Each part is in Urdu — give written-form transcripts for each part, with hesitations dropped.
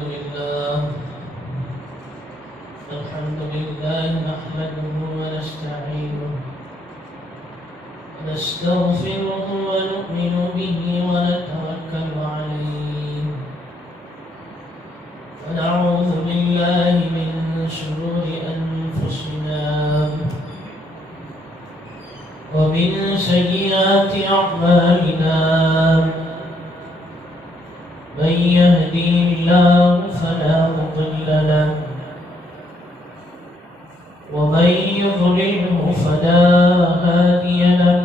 لله نحمده ونستعينه ونستغفره ونؤمن به ونتوكل عليه ونعوذ بالله من شرور أنفسنا ومن سيئات أعمالنا من يهدي الله فلا مضل له ومن يضلله فلا هادي له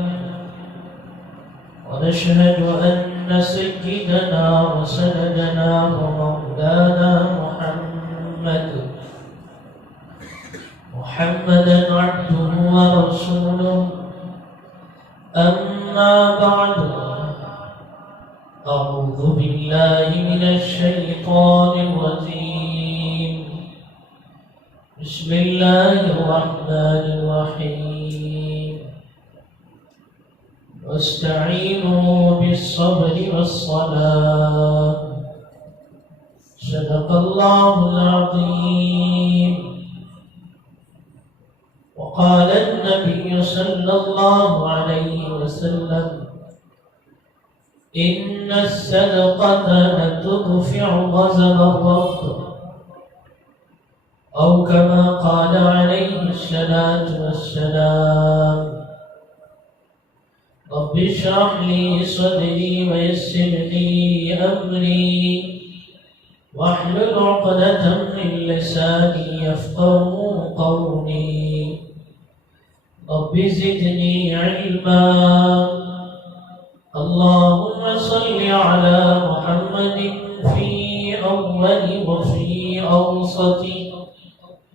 ونشهد أن سيدنا وسندنا ومولانا محمدا عبده ورسوله أما بعد أعوذ بالله من الشيطان الرجيم بسم الله الرحمن الرحيم واستعينوا بالصبر والصلاة صدق الله العظيم وقال النبي صلى الله عليه وسلم إن الصدقة لتدفع غضب الرب أو كما قال عليه الصلاة والسلام رب اشرح لي صدري ويسر لي أمري واحلل عقدة من لساني يفقهوا قولي رب زدني علما اللهم صل على محمد في أول وفي أوسط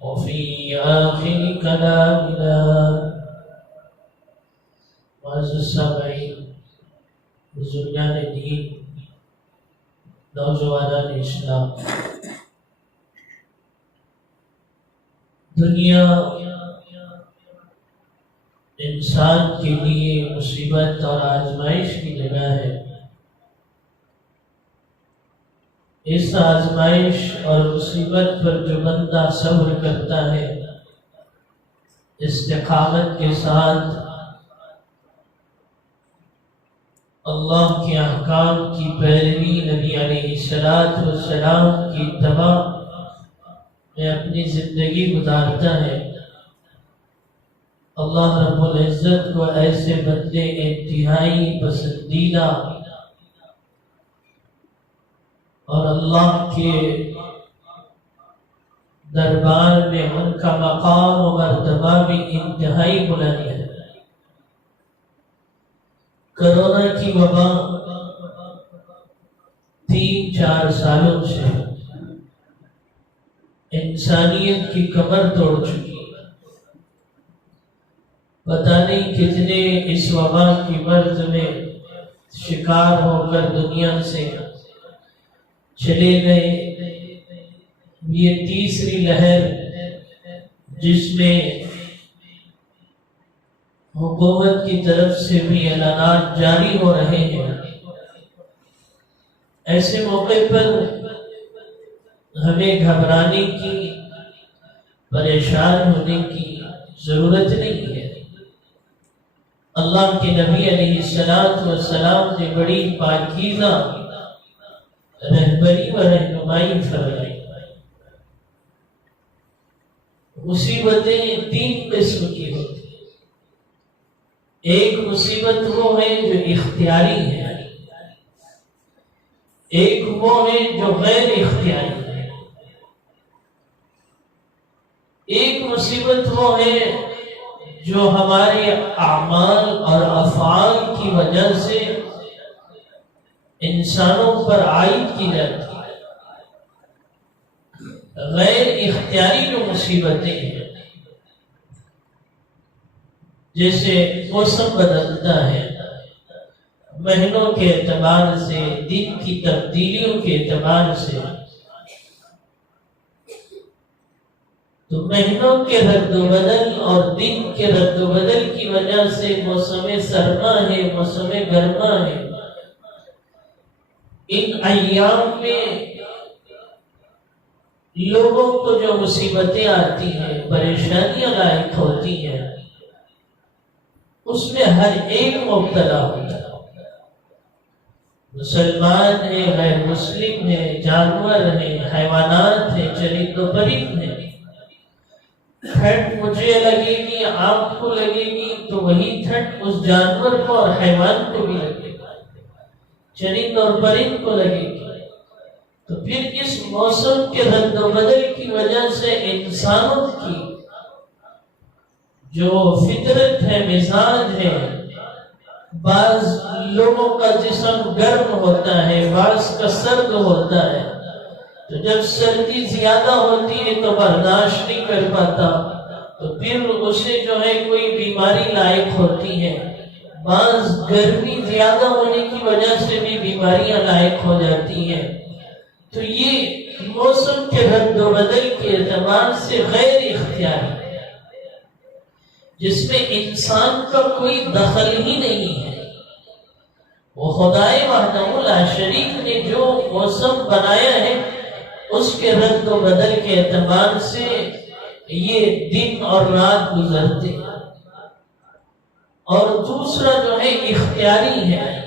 وفي آخر كلامنا. معزز سامعین، بزرگان دین، نوجوانان اسلام، دنیا انسان کے لیے مصیبت اور آزمائش کی جگہ ہے. اس آزمائش اور مصیبت پر جو بندہ صبر کرتا ہے، استقامت کے ساتھ اللہ کے احکام کی پیروی، نبی علیہ السلام کی اتباع میں اپنی زندگی گزارتا ہے، اللہ رب العزت کو ایسے بندے انتہائی پسندیدہ اور اللہ کے دربار میں ان کا مقام و مرتبہ بھی انتہائی بلند ہے. کرونا کی وبا 3-4 سالوں سے انسانیت کی کمر توڑ چکی ہے. پتہ نہیں کتنے اس وبا کی مرض میں شکار ہو کر دنیا سے چلے گئے. یہ تیسری لہر جس میں حکومت کی طرف سے بھی اعلانات جاری ہو رہے ہیں، ایسے موقع پر ہمیں گھبرانے کی، پریشان ہونے کی ضرورت نہیں ہے. اللہ کے نبی علیہ السلام نے بڑی پاکیزہ رہبری و رہنمائی فرمائی. مصیبتیں 3 قسم کی ہوتی ہیں. ایک مصیبت وہ ہے جو اختیاری ہے، ایک وہ ہے جو غیر اختیاری ہے، ایک مصیبت وہ ہے جو ہمارے اعمال اور افعال کی وجہ سے انسانوں پر عائد کی جاتی ہے. غیر اختیاری جو مصیبتیں ہیں، جیسے موسم بدلتا ہے، مہینوں کے اعتبار سے، دن کی تبدیلیوں کے اعتبار سے، تو مہینوں کے رد و بدل اور دن کے رد و بدل کی وجہ سے موسم سرما ہے، موسم گرما ہے. ان ایام میں لوگوں کو جو مصیبتیں آتی ہیں، پریشانیاں لاحق ہوتی ہیں، اس میں ہر ایک مبتلا ہوتا ہے، مسلمان ہے، غیر مسلم ہے، جانور ہیں، حیوانات ہیں، چرند و پرند ہیں۔ ٹھنڈ مجھے لگے گی، آپ کو لگے گی، تو وہی ٹھنڈ اس جانور کو اور حیوان کو بھی لگے گا، چرند اور پرند کو لگے گی۔ تو پھر اس موسم کے رد و بدل کی وجہ سے انسانوں کی جو فطرت ہے، مزاج ہے، بعض لوگوں کا جسم گرم ہوتا ہے، بعض کا سرد ہوتا ہے، تو جب سردی زیادہ ہوتی ہے تو برداشت نہیں کر پاتا، تو پھر اسے جو ہے کوئی بیماری لاحق ہوتی ہے۔ بعض گرمی زیادہ ہونے کی وجہ سے بھی بیماریاں لاحق ہو جاتی ہیں۔ تو یہ موسم کے رد و بدل کے اعتبار سے غیر اختیاری ہے، جس میں انسان کا کوئی دخل ہی نہیں ہے۔ وہ خدائے وحدہ لا شریک نے جو موسم بنایا ہے، اس کے رد و بدل کے اعتبار سے یہ دن اور رات گزرتے ہیں۔ اور دوسرا جو ہے اختیاری ہے،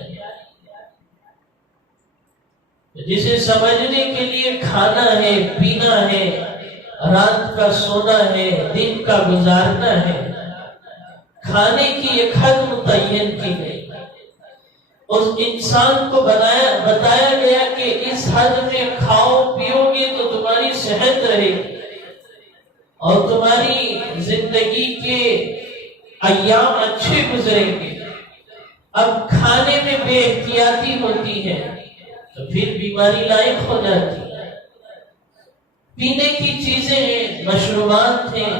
جسے سمجھنے کے لیے کھانا ہے، پینا ہے، رات کا سونا ہے، دن کا گزارنا ہے۔ کھانے کی ایک حد متعین کی گئی، اس انسان کو بتایا گیا کہ اس حد میں کھاؤ پیو گے تو تمہاری صحت رہے گی اور تمہاری زندگی کے ایام اچھے گزریں گے۔ اب کھانے میں بے احتیاطی ہوتی ہے تو پھر بیماری لاحق ہو جاتی ہے۔ پینے کی چیزیں ہیں، مشروبات ہیں،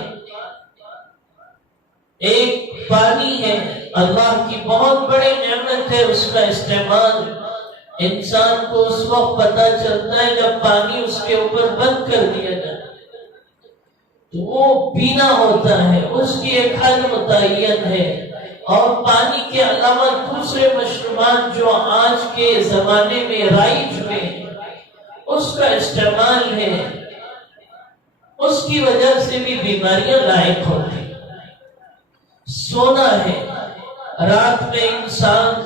ایک پانی ہے، اللہ کی بہت بڑی نعمت ہے، اس کا استعمال انسان کو اس وقت پتہ چلتا ہے جب پانی اس کے اوپر بند کر دیا جائے تو وہ پینا ہوتا ہے، اس کی ایک حد متعین ہے۔ اور پانی کے علاوہ دوسرے مشروبات جو آج کے زمانے میں رائج ہوئے اس کا استعمال ہے، اس کی وجہ سے بھی بیماریاں لاحق ہوتی ہیں۔ سونا ہے، رات میں انسان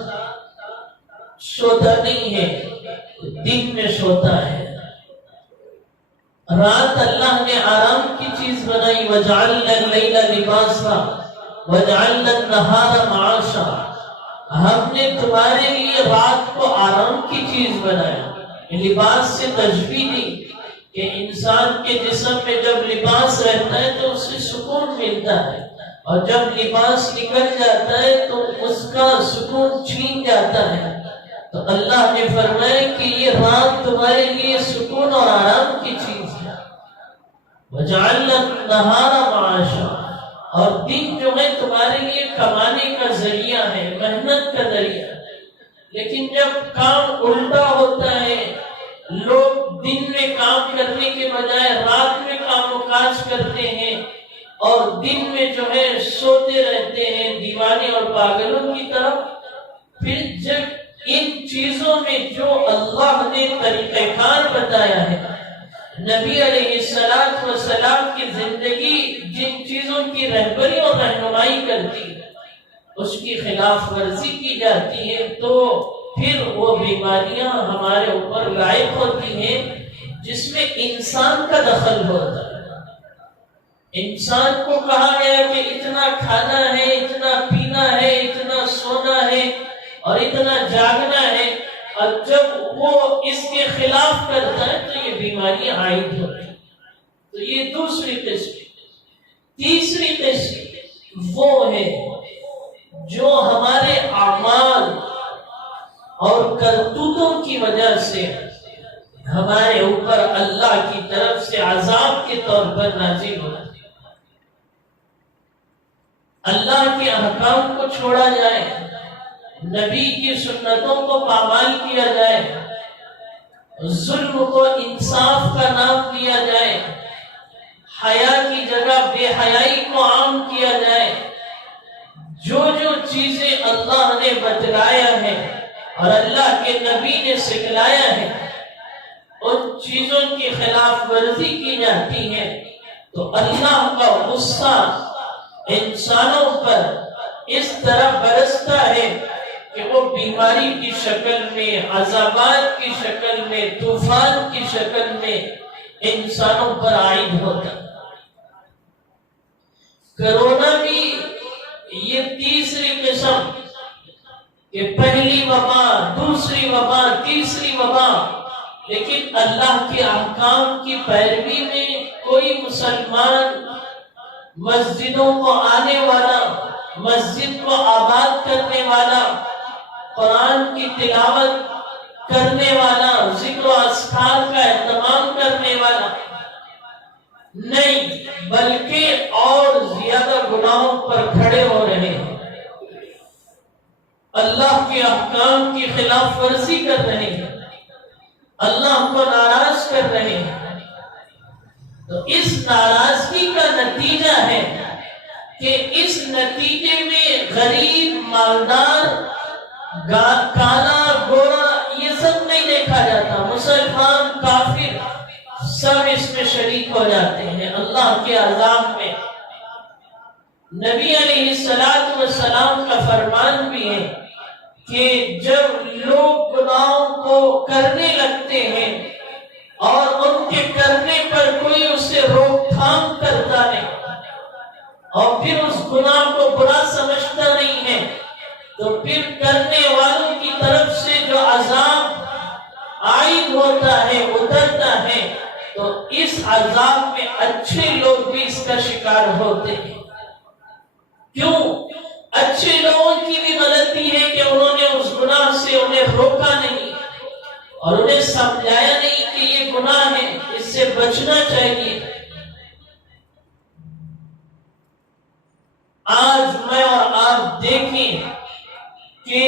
سوتا نہیں ہے، دن میں سوتا ہے۔ رات اللہ نے آرام کی چیز بنائی، وَجَعَلْنَا اللَّيْلَ لِبَاسًا وَجَعَلْنَا النَّهَارَ مَعَاشًا، ہم نے تمہارے لیے رات کو آرام کی چیز بنایا۔ لباس سے تشبیہ دی کہ انسان کے جسم میں جب لباس رہتا ہے تو اسے سکون ملتا ہے، اور جب لباس نکل جاتا ہے تو اس کا سکون چھین جاتا ہے۔ تو اللہ نے فرمایا کہ یہ رات تمہارے لیے سکون اور آرام کی چیز ہے۔ وَجَعَلْنَا النَّهَارَ مَعَاشًا، اور دن جو ہے تمہارے لیے کمانے کا ذریعہ ہے، محنت کا ذریعہ ہے۔ لیکن جب کام الٹا ہوتا ہے، لوگ دن میں کام کرنے کے بجائے رات میں کام و کاج کرتے ہیں اور دن میں جو ہے سوتے رہتے ہیں دیوانے اور پاگلوں کی طرف، پھر جب ان چیزوں میں جو اللہ نے طریقہ کار بتایا ہے، نبی علیہ السلام کی زندگی جن چیزوں کی رہبری اور رہنمائی کرتی ہے اس کی خلاف ورزی کی جاتی ہے، تو پھر وہ بیماریاں ہمارے اوپر لاحق ہوتی ہیں جس میں انسان کا دخل ہوتا ہے۔ انسان کو کہا گیا کہ اتنا کھانا ہے، اتنا پینا ہے، اتنا سونا ہے اور اتنا جاگنا ہے، اور جب وہ اس کے خلاف کرتا ہے تو یہ بیماریاں عائد ہوتی ہیں۔ تو یہ دوسری قسم۔ تیسری قسم وہ ہے جو ہمارے اعمال اور کرتوتوں کی وجہ سے ہمارے اوپر اللہ کی طرف سے عذاب کے طور پر نازل ہوتا ہے۔ اللہ کے احکام کو چھوڑا جائے، نبی کی سنتوں کو پامال کیا جائے، ظلم کو انصاف کا نام دیا جائے، حیا کی جگہ بے حیائی کو عام کیا جائے، جو جو چیزیں اللہ نے بتلایا ہے اور اللہ کے نبی نے سکھلایا ہے، ان چیزوں کی خلاف ورزی کی جاتی ہے تو اللہ کا غصہ انسانوں پر اس طرح برستا ہے کہ وہ بیماری کی شکل میں، عذابات کی شکل میں، طوفان کی شکل میں انسانوں پر عائد ہوتا ہے۔ کرونا بھی یہ تیسری قسم کہ پہلی وبا، دوسری وبا، تیسری وبا، لیکن اللہ کے احکام کی پیروی میں کوئی مسلمان مسجدوں کو آنے والا، مسجد کو آباد کرنے والا، قرآن کی تلاوت کرنے والا، ذکر و اذکار کا اہتمام کرنے والا نہیں، بلکہ اور زیادہ گناہوں پر کھڑے ہو رہے ہیں، اللہ کے احکام کی خلاف ورزی کر رہے ہیں، اللہ کو ناراض کر رہے ہیں۔ تو اس ناراضگی کا نتیجہ ہے کہ اس نتیجے میں غریب، مالدار، کالا، گورا یہ سب نہیں دیکھا جاتا، مسلمان، کافر سب اس میں شریک ہو جاتے ہیں اللہ کے عذاب میں۔ نبی علیہ السلام کا فرمان بھی ہے کہ جب لوگ گناہوں کو کرنے لگتے ہیں اور ان کے کرنے پر کوئی اسے روک تھام کرتا نہیں اور پھر اس گناہ کو برا سمجھتا نہیں ہے، تو پھر کرنے والوں کی طرف سے جو عذاب عائد ہوتا ہے، اترتا ہے، تو اس عذاب میں اچھے لوگ بھی اس کا شکار ہوتے ہیں۔ کیوں؟ اچھے لوگوں کی بھی غلطی ہے کہ انہوں نے اس گناہ سے انہیں روکا نہیں اور انہیں سمجھایا نہیں کہ یہ گناہ ہے، اس سے بچنا چاہیے۔ آج میں اور آپ دیکھیں کہ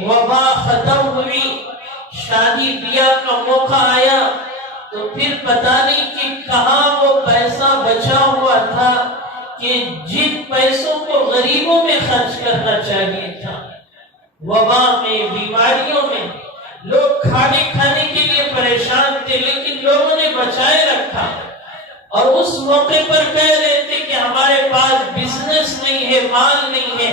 وبا ختم ہوئی، شادی بیاہ کا موقع آیا تو پھر پتہ نہیں کہ کہاں وہ پیسہ بچا ہوا تھا کہ جن پیسوں کو غریبوں میں خرچ کرنا چاہیے تھا۔ وبا میں، بیماریوں میں لوگ کھانے کے لیے پریشان تھے، لیکن لوگوں نے بچائے رکھا اور اس موقع پر کہہ رہے تھے کہ ہمارے پاس بزنس نہیں ہے، مال نہیں ہے،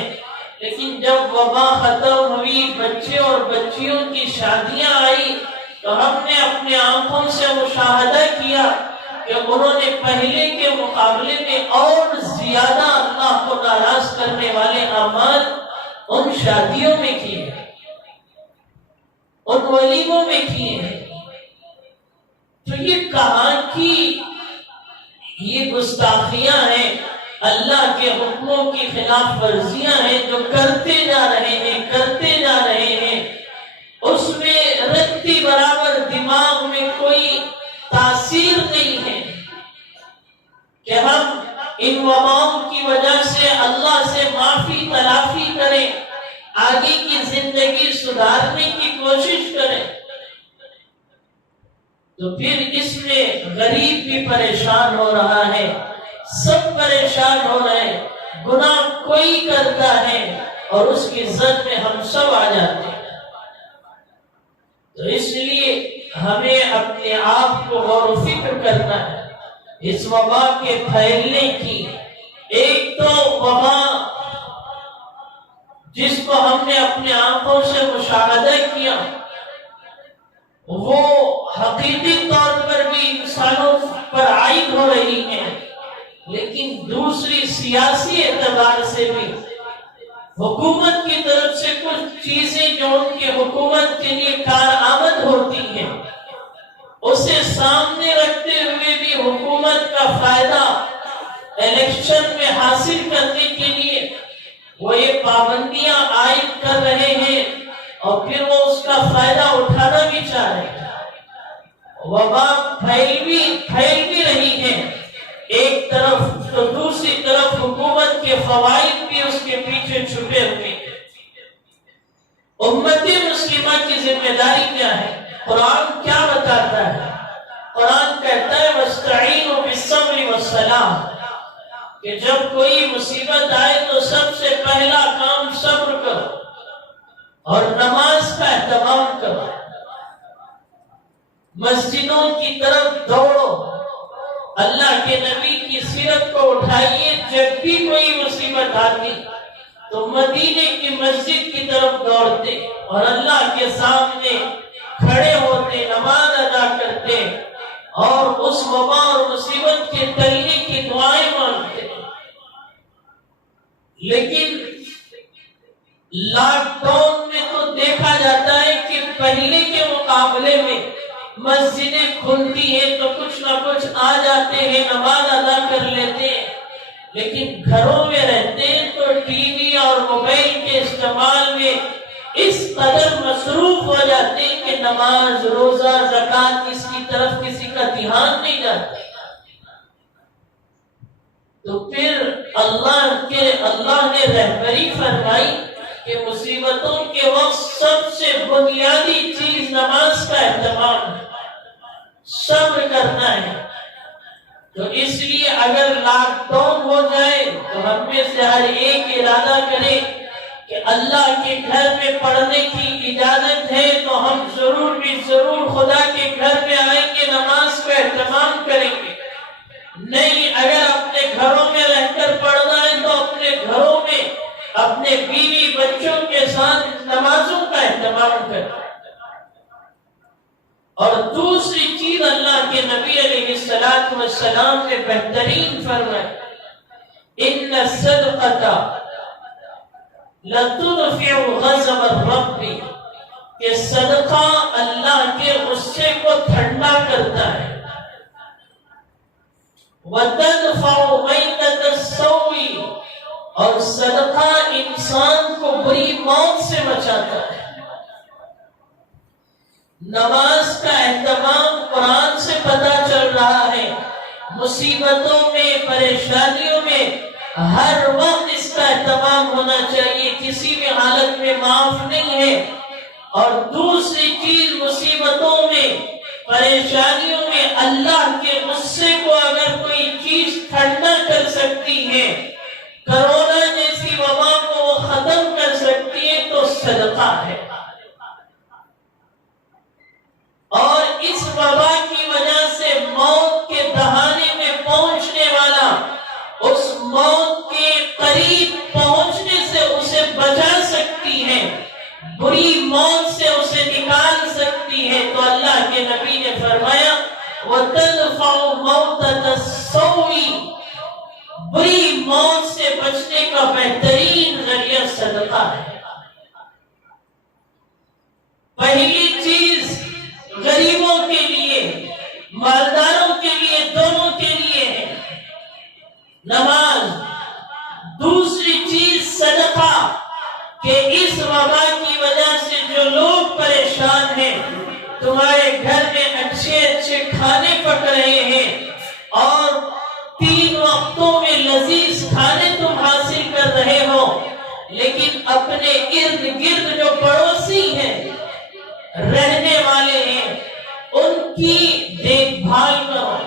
لیکن جب وبا ختم ہوئی، بچے اور بچیوں کی شادیاں آئی تو ہم نے اپنے آنکھوں سے مشاہدہ کیا کہ انہوں نے پہلے کے مقابلے میں اور زیادہ اللہ کو ناراض کرنے والے اعمال ان شادیوں میں کیے ہیں، ان ولیموں میں کیے ہیں۔ تو یہ کہاں کی یہ گستاخیاں ہیں، اللہ کے حکموں کی خلاف ورزیاں ہیں جو کرتے جا رہے ہیں، اس میں رتی برابر دماغ میں کوئی تاثیر نہیں ہے کہ ہم ان وباؤں کی وجہ سے اللہ سے معافی تلافی کریں، آگے کی زندگی سدھارنے کی کوشش کریں۔ تو پھر اس میں غریب بھی پریشان ہو رہا ہے، سب پریشان ہو رہے ہیں، گناہ کوئی کرتا ہے اور اس کی زد میں ہم سب آ جاتے ہیں۔ تو اس لیے ہمیں اپنے آپ کو غور و فکر کرنا ہے اس وبا کے پھیلنے کی۔ ایک تو وبا جس کو ہم نے اپنے آنکھوں سے مشاہدہ کیا، وہ حقیقی طور پر بھی انسانوں پر عائد ہو رہی ہے، لیکن دوسری سیاسی اعتبار سے بھی حکومت کی طرف سے کچھ چیزیں جو ان کے حکومت کے لیے کارآمد ہوتی ہیں، اسے سامنے رکھتے ہوئے بھی حکومت کا فائدہ الیکشن میں حاصل کرنے کے لیے وہ یہ پابندیاں عائد کر رہے ہیں اور پھر وہ اس کا فائدہ اٹھانا بھی چاہ رہے ہیں۔ وبا پھیل بھی رہی ہے ایک طرف، تو دوسری طرف حکومت کے فوائد بھی اس کے پیچھے چھپے ہوئے ہیں۔ امت مسلمہ کی ذمہ داری کیا ہے؟ قرآن کیا بتاتا ہے؟ قرآن کہتا ہے وَاسْتَعِينُوا بِالصَّبْرِ وَالصَّلَاةِ، کہ جب کوئی مصیبت آئے تو سب سے پہلا کام صبر کرو اور نماز کا اہتمام کرو۔ مسجدوں کی طرف دوڑو، اللہ کے نبی کی سیرت کو اٹھائیے۔ جب بھی کوئی مصیبت آتی تو مدینے کی مسجد کی طرف دوڑتے اور اللہ کے سامنے کھڑے ہوتے، نماز ادا کرتے اور اس وبا اور مصیبت کے ٹلنے کی دعائیں مانگتے۔ لیکن لاک ڈاؤن میں تو دیکھا جاتا ہے کہ پہلے کے مقابلے میں مسجدیں کھلتی ہیں تو کچھ نہ کچھ آ جاتے ہیں، نماز ادا کر لیتے ہیں، لیکن گھروں میں رہتے ہیں تو ٹی وی اور موبائل کے استعمال میں اس قدر مصروف ہو جاتے ہیں کہ نماز، روزہ، زکوٰۃ اس کی طرف کسی کا دھیان نہیں جاتا۔ تو پھر اللہ نے رہبری فرمائی کہ مصیبتوں کے وقت سب سے بنیادی چیز نماز کا اہتمام ہے، صبر کرنا ہے۔ تو اس لیے اگر لاک ڈاؤن ہو جائے تو ہم میں سے ہر ایک ارادہ کرے کہ اللہ کے گھر میں پڑھنے کی اجازت ہے تو ہم ضرور بھی ضرور خدا کے گھر میں آئیں گے، نماز کا اہتمام کریں گے۔ نہیں، اگر اپنے گھروں میں رہ کر پڑھنا ہے تو اپنے گھروں میں اپنے بیوی بچوں کے ساتھ نمازوں کا اہتمام کریں۔ اور دوسری چیز اللہ کے نبی علیہ السلام نے بہترین فرمائی، ان الصدقۃ لتدفع غضب الرب، کہ صدقہ اللہ کے غصے کو ٹھنڈا کرتا ہے، وتدفع میتۃ السوء، اور صدقہ انسان کو بری موت سے بچاتا ہے۔ نماز کا اہتمام قرآن سے پتہ چل رہا ہے، مصیبتوں میں، پریشانیوں میں ہر وقت اس کا اہتمام ہونا چاہیے، کسی بھی حالت میں معاف نہیں ہے۔ اور دوسری چیز، مصیبتوں میں، پریشانیوں میں اللہ کے غصے کو اگر کوئی چیز ٹھنڈا کر سکتی ہے، کرونا جیسی وبا کو وہ ختم کر سکتی ہے، تو صدقہ ہے۔ اور اس وبا کی وجہ سے موت کے دہانے میں پہنچنے والا، اس موت کے قریب پہنچنے سے اسے بچا سکتی ہے، بری موت سے اسے نکال سکتی ہے۔ تو اللہ کے نبی نے فرمایا وَتَدْفَعُ مَوْتَةَ السَّوْءِ، بری موت سے بچنے کا بہترین ذریعہ صدقہ ہے۔ پہلی چیز غریبوں کے لیے، مالداروں کے لیے، دونوں کے لیے ہے نماز۔ دوسری چیز صدقہ، کہ اس وبا کی وجہ سے جو لوگ پریشان ہیں، تمہارے گھر میں اچھے اچھے کھانے پک رہے ہیں اور 3 وقتوں میں لذیذ کھانے تم حاصل کر رہے ہو، لیکن اپنے ارد گرد جو پڑوسی ہیں، رہنے والے ہیں، ان کی دیکھ بھال کرو،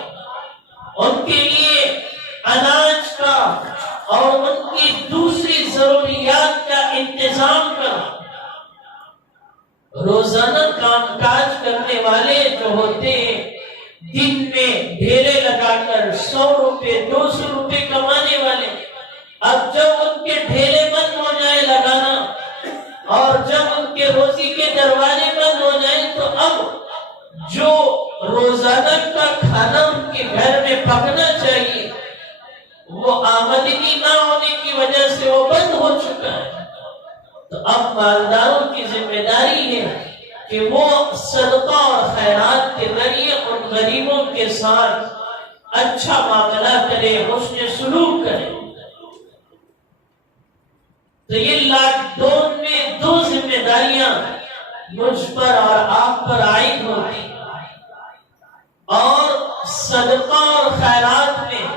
ان کے لیے اناج کا اور ان کی دوسری ضروریات کا انتظام کرو۔ روزانہ کام کاج کرنے والے جو ہوتے ہیں، دن میں ڈھیرے لگا کر 100 روپے 200 روپے کمانے والے، اب جب ان کے ڈھیرے بند ہو جائے لگانا اور جب ان کے روزی کے دروازے بند ہو جائیں، تو اب جو روزانہ کا کھانا ان کے گھر میں پکنا چاہیے، وہ آمدنی نہ ہونے کی وجہ سے وہ بند ہو چکا ہے۔ تو اب مالداروں کی ذمہ داری ہے کہ وہ صدقہ اور خیرات کے ذریعے ان غریبوں کے ساتھ اچھا معاملہ کرے، حسن سلوک کرے۔ تو یہ لاک ڈاؤن میں 2 ذمہ داریاں مجھ پر اور آپ پر عائد ہوتی، اور صدقہ اور خیرات میں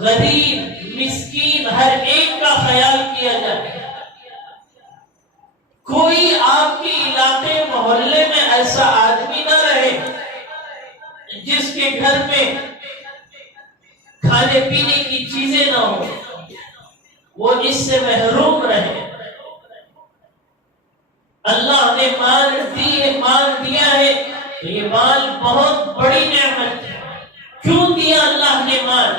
غریب، مسکین، ہر ایک کا خیال کیا جائے۔ کوئی آپ کے علاقے محلے میں ایسا آدمی نہ رہے جس کے گھر میں کھانے پینے کی چیزیں نہ ہو، وہ اس سے محروم رہے۔ اللہ نے مال دیا ہے تو یہ مال بہت بڑی نعمت ہے۔ کیوں دیا اللہ نے مال؟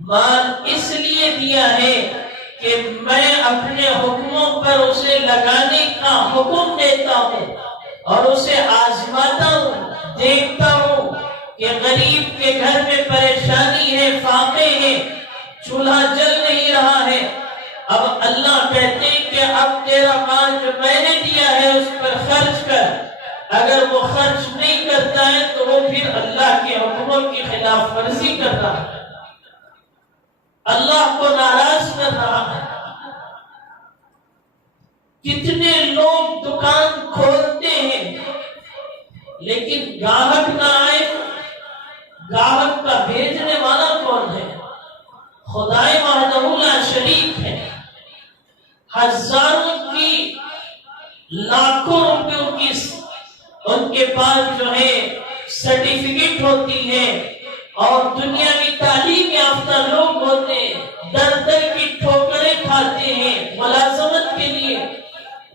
مال اس لیے دیا ہے کہ میں اپنے حکموں پر اسے لگانے کا حکم دیتا ہوں اور اسے آزماتا ہوں، دیکھتا ہوں کہ غریب کے گھر میں پریشانی ہے، فاقے ہیں، چولہا جل نہیں رہا ہے۔ اب اللہ کہتے ہیں کہ اب تیرا مال جو میں نے دیا ہے اس پر خرچ کر۔ اگر وہ خرچ نہیں کرتا ہے تو وہ پھر اللہ کے حکموں کی خلاف ورزی کر رہا ہے، اللہ کو ناراض کر رہا ہے۔ کتنے لوگ دکان کھولتے ہیں لیکن گاہک نہ آئے، گاہک کا بھیجنے والا کون ہے؟ خدائے وحدہ لا شریک ہے۔ ہزاروں کی، لاکھوں روپیوں کی ان کے پاس جو ہے سرٹیفکیٹ ہوتی ہے اور دنیاوی تعلیم یافتہ لوگ ہوتے ہیں، در در کی ٹھوکریں کھاتے ہیں ملازمت کے لیے،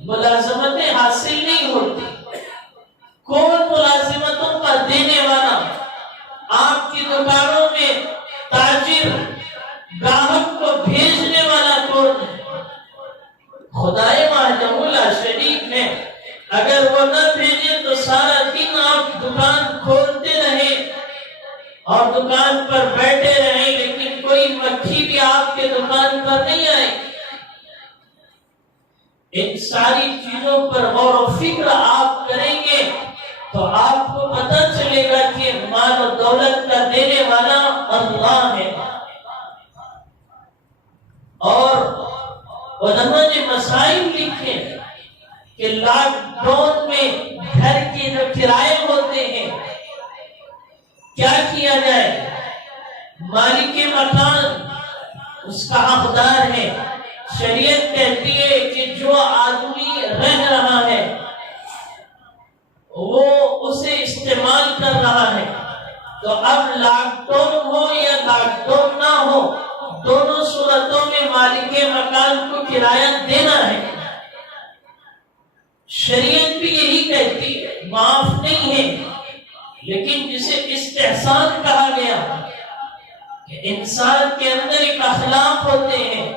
ملازمتیں حاصل نہیں ہوتی۔ کون ملازمتوں کا دینے والا؟ آپ کی دکانوں میں تاجر، گاہک کو بھیجنے والا کون ہے؟ خدائے وحدہ لا شریک ہے۔ اگر وہ نہ بھیجے تو سارا دن آپ دکان کھولتے رہیں اور دکان پر بیٹھے رہیں لیکن کوئی مکھی بھی آپ کے دکان پر نہیں آئے۔ ان ساری چیزوں پر غور و فکر آپ کریں گے تو آپ کو پتہ چلے گا کہ مال و دولت کا دینے والا اللہ ہے۔ اور علماء نے مسائل لکھے کہ لاک ڈاؤن میں گھر کے جو کرائے ہوتے ہیں کیا کیا جائے؟ مالک مکان اس کا حقدار ہے۔ شریعت کہتی ہے کہ جو آدمی رہ رہا ہے وہ اسے استعمال کر رہا ہے، تو اب لاک ڈاؤن ہو یا لاک ڈاؤن نہ ہو، دونوں صورتوں میں مالک مکان کو کرایہ دینا ہے۔ شریعت بھی یہی کہتی ہے، معاف نہیں ہے، لیکن جسے استحسان کہا گیا کہ انسان کے اندر ایک اخلاق ہوتے ہیں،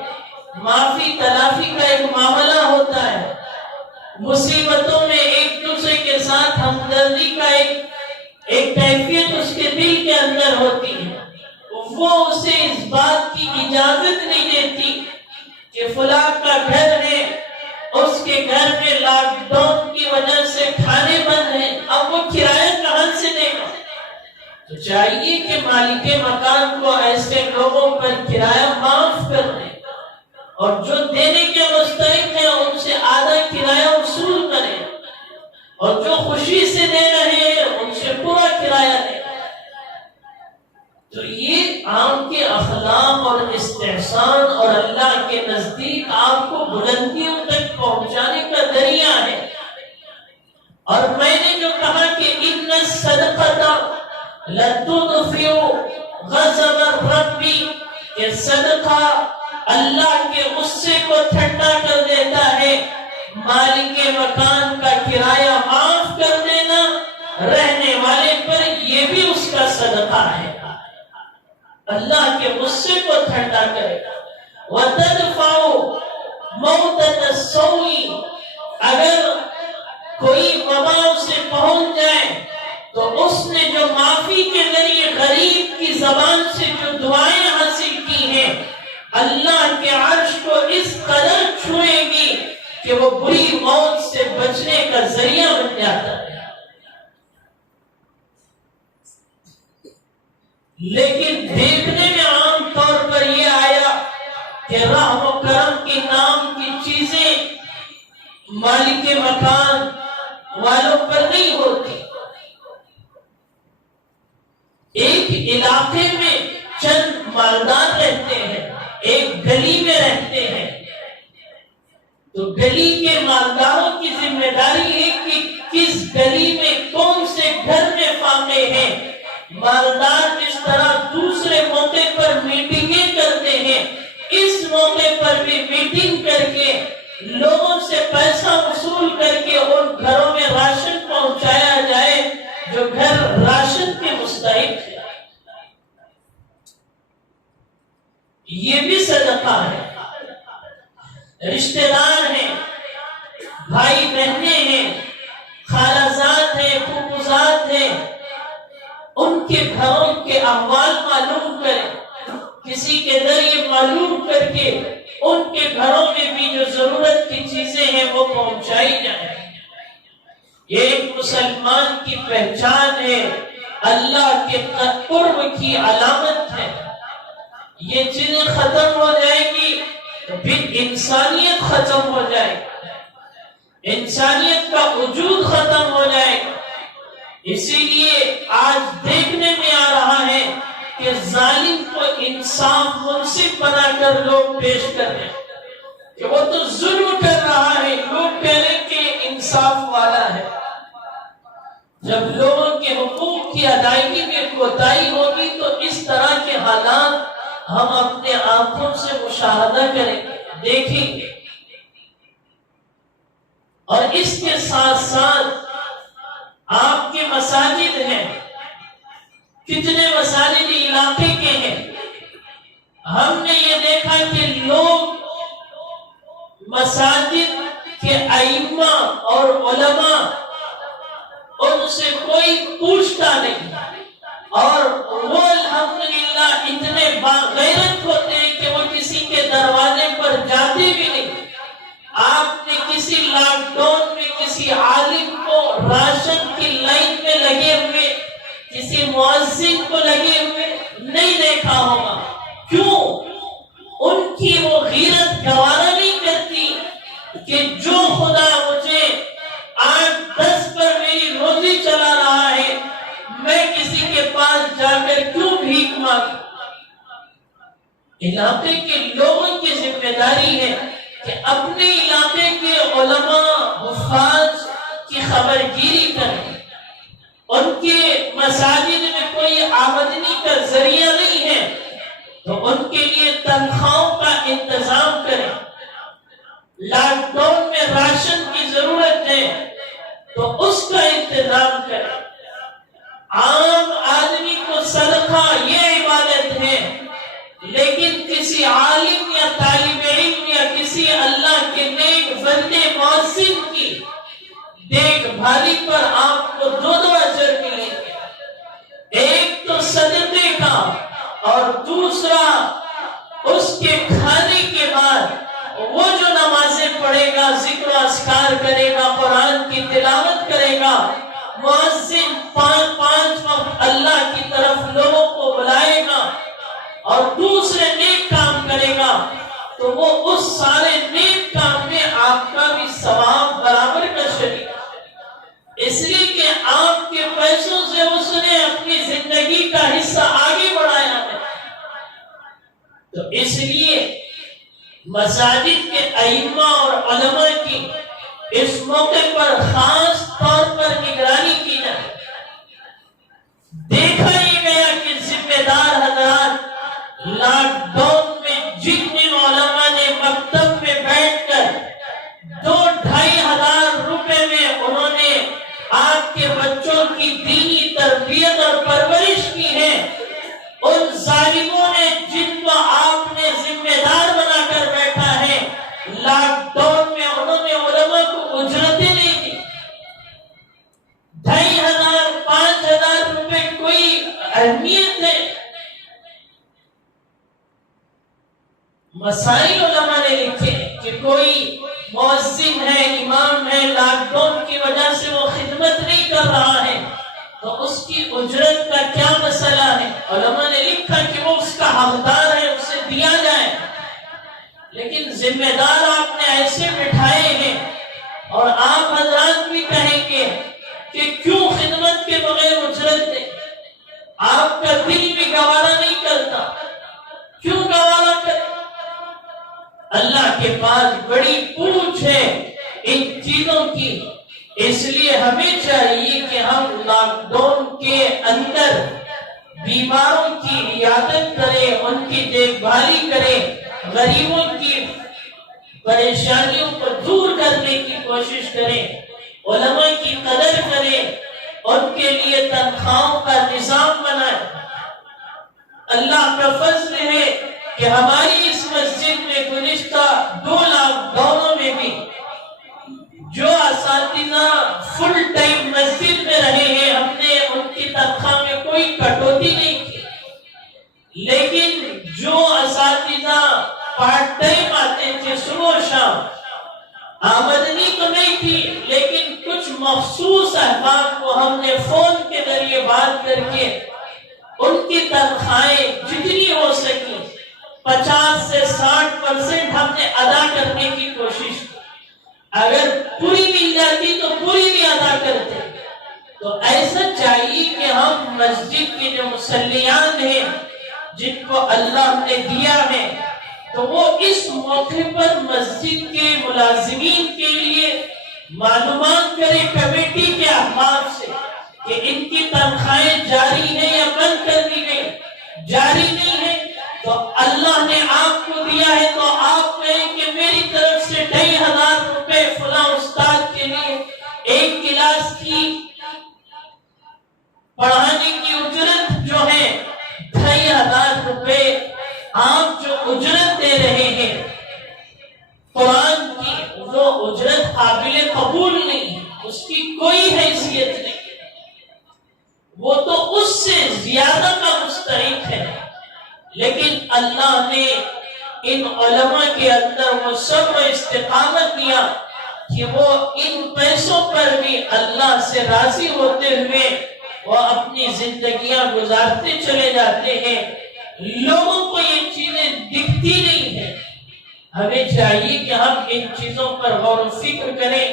معافی تلافی کا ایک معاملہ ہوتا ہے، مصیبتوں میں ایک دوسرے کے ساتھ ہمدردی کا ایک کیفیت اس کے دل کے اندر ہوتی ہے۔ وہ اسے اس بات کی اجازت نہیں دیتی کہ فلاں کا گھر ہے، اس کے گھر میں لاک ڈاؤن کی وجہ سے کھانے بند ہیں، اب وہ کرایہ کہاں سے دے گا؟ تو چاہیے کہ مالک مکان کو ایسے لوگوں پر کرایہ معاف کر دیں اور جو دینے کے مستحق ہیں ان سے آدھا کرایہ وصول کریں، اور جو خوشی سے دے رہے ہیں ان سے پورا کرایہ دیں۔ تو یہ آپ کے اخلاق اور استحسان اور اللہ کے نزدیک آپ کو بلندیوں تک پہنچانے کا ذریعہ ہے۔ اور میں نے جو کہا کہ ان الصدقۃ لتطفئ غضب الرب، کہ صدقہ اللہ کے غصے کو ٹھنڈا کر دیتا ہے، مالک مکان کا کرایہ معاف کر دینا رہنے والے پر یہ بھی اس کا صدقہ ہے، اللہ کے غصے کو ٹھنڈا کرے۔ وَتَدْفَعُ مَوْتَةَ السَّوْءِ، اگر کوئی وبا اسے پہنچ جائے تو اس نے جو معافی کے ذریعے غریب کی زبان سے جو دعائیں حاصل کی ہیں اللہ کے عرش کو اس قدر چھوئے گی کہ وہ بری موت سے بچنے کا ذریعہ بن جاتا ہے۔ لیکن دیکھنے میں عام طور پر یہ آیا کہ رحم و کرم کے نام کی چیزیں مالک مکان والوں پر نہیں ہوتی۔ ایک علاقے میں چند مالدار رہتے ہیں، ایک گلی میں رہتے ہیں، تو گلی کے مالداروں کی ذمہ داری ہے کہ کس گلی میں کون سے گھر میں فاقے ہیں۔ مالدار جس طرح دوسرے موقع پر میٹنگیں کرتے ہیں، اس موقع پر بھی میٹنگ کر کے لوگوں سے پیسہ وصول کر کے ان گھروں میں راشن پہنچایا جائے یہ بھی صدقہ ہے. رشتہ دار ہیں، بھائی بہنیں ہیں، خالازاد ہیں، پھوپھوزاد ہیں، ان کے گھروں کے احوال معلوم کریں. کسی کے ذریعے معلوم کر کے ان کے گھروں میں بھی جو ضرورت کی چیزیں ہیں وہ پہنچائی جائیں. ایک مسلمان کی پہچان ہے، اللہ کے قرب کی علامت ہے. یہ چیزیں ختم ہو جائے گی تو پھر انسانیت ختم ہو جائے گی، انسانیت کا وجود ختم ہو جائے گا. اسی لیے آج دیکھنے میں آ رہا ہے کہ ظالم کو انصاف منصف بنا کر لوگ پیش کر رہے ہیں کہ وہ تو ظلم کر رہا ہے، لوگ کہہ رہے ہیں کہ انصاف والا ہے. جب لوگوں کے حقوق کی ادائیگی میں کوتاہی ہوگی تو اس طرح کے حالات ہم اپنے آنکھوں سے مشاہدہ کریں گے، دیکھیں گے. اور اس کے ساتھ ساتھ آپ کے مساجد ہیں، کتنے مساجد علاقے کے ہیں. ہم نے یہ دیکھا کہ لوگ مساجد کے ائمہ اور علماء ان سے کوئی پوچھتا نہیں، اور وہ الحمدللہ اتنے باغیرت ہوتے ہیں کہ وہ کسی کے دروازے پر جاتے بھی نہیں. آپ نے کسی لاک ڈاؤن میں کسی عالم کو راشن کی لائن میں لگے ہوئے، کسی مؤذن کو لگے ہوئے نہیں دیکھا ہوگا. کیوں؟ ان کی وہ غیرت گوارا نہیں کرتی کہ جو خدا مجھے 8-10 پر میری روزی چلا رہا ہے، میں کسی کے پاس جا کر کیوں بھیک مانگوں. علاقے کے لوگوں کی ذمہ داری ہے کہ اپنے علاقے کے علماء حفاظ کی خبرگیری کریں. ان کے مساجد میں کوئی آمدنی کا ذریعہ نہیں ہے تو ان کے لیے تنخواہوں کا انتظام کریں. لاک ڈاؤن میں راشن کی ضرورت ہے تو اس کا انتظام کریں. عام آدمی کو صدقہ یہ عبادت ہے، لیکن کسی عالم یا طالب علم یا کسی اللہ کے نیک بندے مؤذن کی دیکھ بھالی پر آپ کو 2 اجر ملیں گے. ایک تو صدقے کا، اور دوسرا اس کے کھانے کے بعد وہ جو نمازیں پڑھے گا، ذکر و اذکار کرے گا، قرآن کی تلاوت کرے گا، مؤذن 5 وقت اللہ کی طرف لوگوں کو بلائے گا اور دوسرے نیک کام کرے گا، تو وہ اس سارے نیک کام میں آپ کا بھی ثواب برابر کا شریک. اس لیے کہ آپ کے پیسوں سے اس نے اپنی زندگی کا حصہ آگے بڑھایا ہے. تو اس لیے مساجد کے ائمہ اور علماء کی اس موقع پر خاص طور پر نگرانی کی جائے. دیکھا یہ گیا کہ ذمہ دار حضرات لاک ڈاؤن میں جتنے علماء نے مکتب میں بیٹھ کر 2-2.5 ہزار روپے میں انہوں نے آپ کے بچوں کی دینی تربیت اور پرورش کی ہے، ان ظالموں نے جن کو آپ نے ذمہ دار بنا کر بیٹھا ہے، لاک ڈاؤن میں انہوں نے علماء کو اجرتیں نہیں دی. 2,500-5,000 روپے کوئی اہمیت ہے؟ مسائل علماء نے لکھے کہ کوئی مؤذن ہے، امام ہے، لاک ڈاؤن کی وجہ سے وہ خدمت نہیں کر رہا ہے تو اس کی اجرت کا کیا مسئلہ ہے. علماء نے لکھا کہ وہ اس کا حقدار ہے، اسے دیا جائے. لیکن ذمہ دار آپ نے ایسے بٹھائے ہیں، اور آپ حضرات بھی کہیں گے کہ کیوں خدمت کے بغیر اجرت دیں. آپ کا دل بھی گوارا نہیں کرتا، کیوں گوارا کرے؟ اللہ کے پاس بڑی پوچھ ہے ان چیزوں کی. اس لیے ہمیں چاہیے کہ ہم لاک ڈاؤن کے اندر بیماروں کی عیادت کریں، ان کی دیکھ بھالی کریں، غریبوں کی پریشانیوں کو دور کرنے کی کوشش کریں، علماء کی قدر کریں، ان کے لیے تنخواہوں کا نظام بنائیں. اللہ کا فضل ہے کہ ہماری اس مسجد میں گزشتہ 2 لاکھ دونوں میں بھی جو اساتذہ فل ٹائم مسجد میں رہے ہیں، ہم نے ان کی تنخواہ میں کوئی کٹوتی نہیں کی، لیکن جو اساتذہ پارٹ ٹائم آتے تھے صبح و شام، آمدنی تو نہیں تھی لیکن کچھ مخصوص احباب کو ہم نے فون کے ذریعے بات کر کے ان کی تنخواہیں جتنی ہو سکی 50 سے 60% ہم نے ادا کرنے کی کوشش کی۔ اگر پوری مل جاتی تو پوری بھی ادا کرتے۔ تو ایسا چاہیے کہ ہم مسجد کے جو مصلیان ہیں جن کو اللہ نے دیا ہے، تو وہ اس موقع پر مسجد کے ملازمین کے لیے معلومات کرے کمیٹی کے احباب سے کہ ان کی تنخواہیں جاری ہیں یا بند کر دی گئی۔ جاری نہیں ہے تو اللہ نے آپ کو دیا ہے تو آپ کہیں کہ میری طرف سے 2500 روپے فلاں استاد کے لیے ایک کلاس کی پڑھانے کی اجرت جو ہے 2500 روپے آپ جو اجرت دے رہے ہیں قرآن کی، وہ اجرت قابل قبول نہیں، اس کی کوئی حیثیت نہیں، وہ تو اس سے زیادہ کا مستحق ہے۔ لیکن اللہ نے ان علماء کے اندر وہ سب استقامت دیا کہ وہ ان پیسوں پر بھی اللہ سے راضی ہوتے ہوئے وہ اپنی زندگیاں گزارتے چلے جاتے ہیں۔ لوگوں کو یہ چیزیں دکھتی نہیں ہیں۔ ہمیں چاہیے کہ ہم ان چیزوں پر غور و فکر کریں۔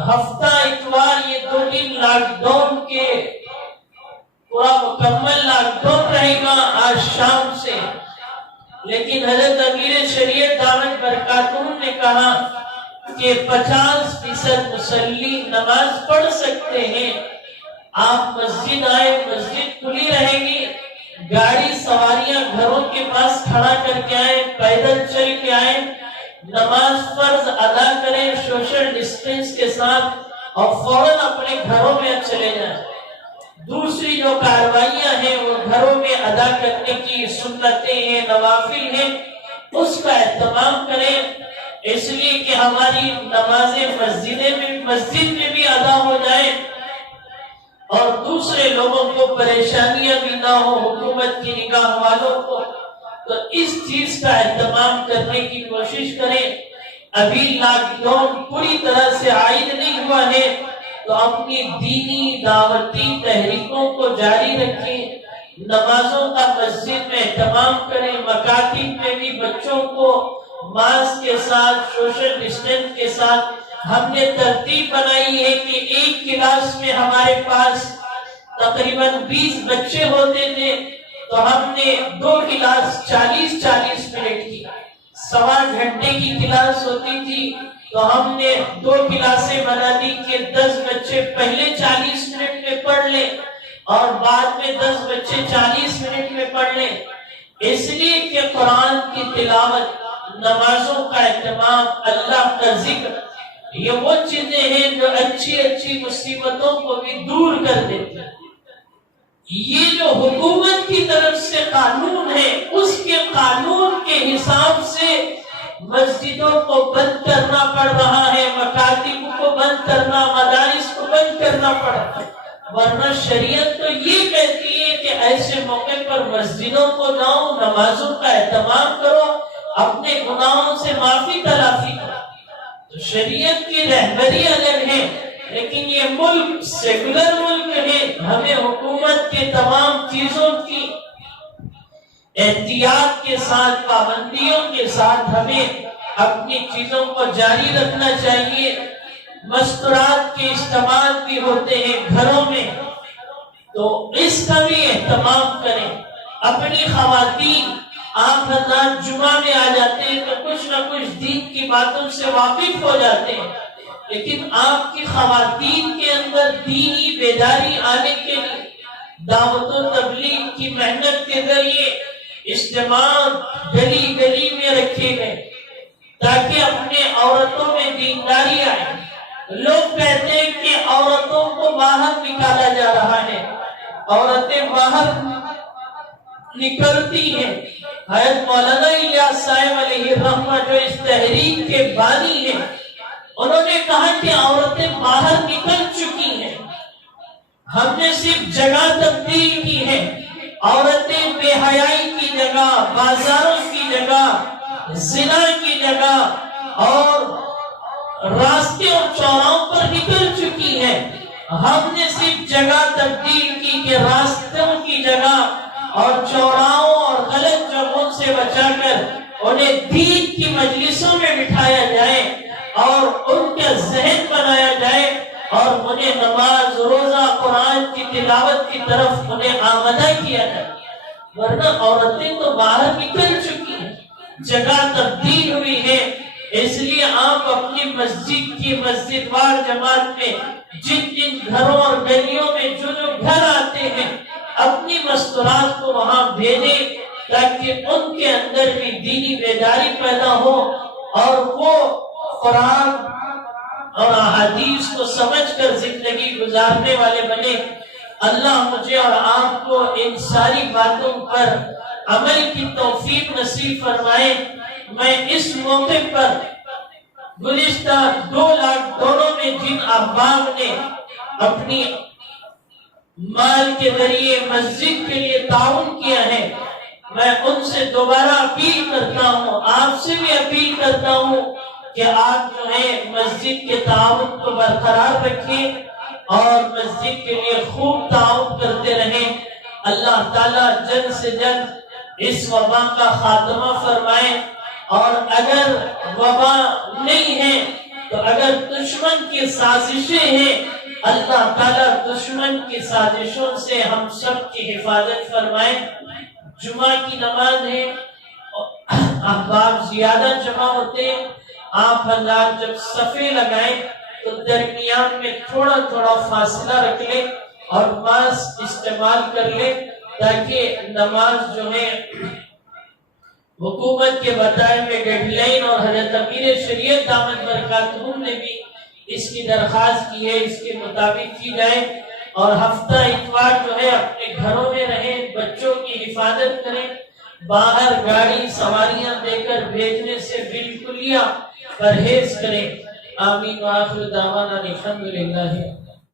ہفتہ اتوار یہ 2 دن لاک ڈاؤن کے پورا مکمل لاک ڈاؤن رہے گا آج شام سے، لیکن حضرت امیر شریعت دامت برکاتہ نے کہا کہ 50% مصلی نماز پڑھ سکتے ہیں۔ آپ مسجد آئے، مسجد کھلی رہے گی، گاڑی سواریاں گھروں کے پاس کھڑا کر کے آئیں، پیدل چل کے آئیں، نماز فرض ادا کریں سوشل ڈسٹینس کے ساتھ اور فوراً اپنے گھروں میں چلے جائیں۔ دوسری جو کاروائیاں ہیں وہ گھروں میں ادا کرنے کی سنتیں ہیں، نوافل ہیں، اس کا اہتمام کریں، اس لیے کہ ہماری نمازیں مسجد میں بھی ادا ہو جائیں اور دوسرے لوگوں کو پریشانیاں بھی نہ ہو، حکومت کی نگاہ والوں کو۔ تو اس چیز کا اہتمام کرنے کی کوشش کریں۔ ابھی لاک ڈاؤن پوری طرح سے عائد نہیں ہوا ہے تو اپنی دینی دعوتی تحریکوں کو جاری رکھیں، نمازوں کا مسجد میں اہتمام کریں، مکاتب میں بھی بچوں کو ماسک کے ساتھ سوشل ڈسٹینس کے ساتھ ہم نے ترتیب بنائی ہے کہ ایک کلاس میں ہمارے پاس تقریباً 20 بچے ہوتے تھے تو ہم نے 2 کلاس 40 منٹ کی، 1.25 گھنٹے کی کلاس ہوتی تھی تو ہم نے 2 کلاسیں بنا دی کہ 10 بچے پہلے 40 منٹ میں پڑھ لیں اور بعد میں 10 بچے 40 منٹ میں پڑھ لیں، اس لیے کہ قرآن کی تلاوت، نمازوں کا اہتمام، اللہ کا ذکر، یہ وہ چیزیں ہیں جو اچھی مصیبتوں کو بھی دور کر دیتی ہیں۔ یہ جو حکومت کی طرف سے قانون ہے، اس کے قانون کے حساب سے مسجدوں کو بند کرنا پڑ رہا ہے، مکاتب کو بند کرنا، مدارس کو بند کرنا پڑ رہا ہے، ورنہ شریعت تو یہ کہتی ہے کہ ایسے موقع پر مسجدوں کو جاؤ، نمازوں کا اہتمام کرو، اپنے گناہوں سے معافی تلافی کرو۔ تو شریعت کی رہبری الگ ہے، لیکن یہ ملک سیکولر ملک ہے، ہمیں حکومت کے تمام چیزوں کی احتیاط کے ساتھ، پابندیوں کے ساتھ ہمیں اپنی چیزوں کو جاری رکھنا چاہیے۔ مستورات کے اجتماعات بھی ہوتے ہیں گھروں میں، تو اس کا بھی اہتمام کریں۔ اپنی خواتین، آپ حضرات جمعہ میں آ جاتے ہیں تو کچھ نہ کچھ دین کی باتوں سے واقف ہو جاتے ہیں، لیکن آپ کی خواتین کے اندر دینی بیداری آنے کے لیے دعوت و تبلیغ کی محنت کے ذریعے اجتماع گلی گلی میں رکھے گئے تاکہ اپنے عورتوں میں دینداری آئے۔ لوگ کہتے ہیں کہ عورتوں کو باہر نکالا جا رہا ہے، عورتیں باہر نکلتی ہیں، حضرت مولانا الیاس صاحب علیہ الرحمہ جو اس تحریک کے بانی ہیں، انہوں نے کہا کہ عورتیں باہر نکل چکی ہیں، ہم نے صرف جگہ تبدیل کی ہے۔ عورتیں بے حیائی کی جگہ، بازاروں کی جگہ، زنا کی جگہ اور راستے اور چوراہوں پر نکل چکی ہے۔ ہم نے صرف جگہ تبدیل کی کہ راستوں کی جگہ اور چوراہوں اور غلط جگہوں سے بچا کر انہیں دین کی مجلسوں میں بٹھایا جائے اور ان کا ذہن بنایا جائے اور انہیں نماز، روزہ، قرآن کی تلاوت کی طرف انہیں آمادہ کیا جائے۔ ورنہ عورتیں تو باہر نکل چکی ہیں، جگہ تبدیل ہوئی ہے۔ اس لیے آپ اپنی مسجد کی مسجد وار جماعت میں جن جن گھروں اور گلیوں میں جو جو گھر آتے ہیں، اپنی مستورات کو وہاں بھیجیں تاکہ ان کے اندر بھی دینی بیداری پیدا ہو اور وہ قرآن اور احادیث کو سمجھ کر زندگی گزارنے والے بنے۔ اللہ مجھے اور آپ کو ان ساری باتوں پر عمل کی توفیق نصیب فرمائے۔ میں اس موقع پر گزشتہ 2 لاکھ دونوں میں جن احباب نے اپنی مال کے ذریعے مسجد کے لیے تعاون کیا ہے، میں ان سے دوبارہ اپیل کرتا ہوں، آپ سے بھی اپیل کرتا ہوں کہ آپ جو ہے مسجد کے تعاون کو برقرار رکھیں اور مسجد کے لیے خوب تعاون کرتے رہیں۔ اللہ تعالیٰ جلد سے جلد اس وبا کا خاتمہ فرمائے، اور اگر وبا نہیں ہے تو اگر دشمن کی سازشیں ہیں، اللہ تعالیٰ دشمن کی سازشوں سے ہم سب کی حفاظت فرمائے۔ جمعہ کی نماز ہے، احباب زیادہ جمع ہوتے ہیں، آپ حضرات جب صفے لگائیں تو درمیان میں تھوڑا تھوڑا فاصلہ رکھ لیں اور ماسک استعمال کر لیں تاکہ نماز جو ہے حکومت کے بتائے ہوئے گائیڈ لائن اور حضرت امیر شریعت دامت برکاتہم نے بھی اس کی درخواست کی ہے، اس کے مطابق کی جائے۔ اور ہفتہ اتوار جو ہے اپنے گھروں میں رہیں، بچوں کی حفاظت کریں، باہر گاڑی سواریاں دے کر بھیجنے سے بالکل پرہیز کریں۔ آمین وآخر دعوانا الحمدللہ۔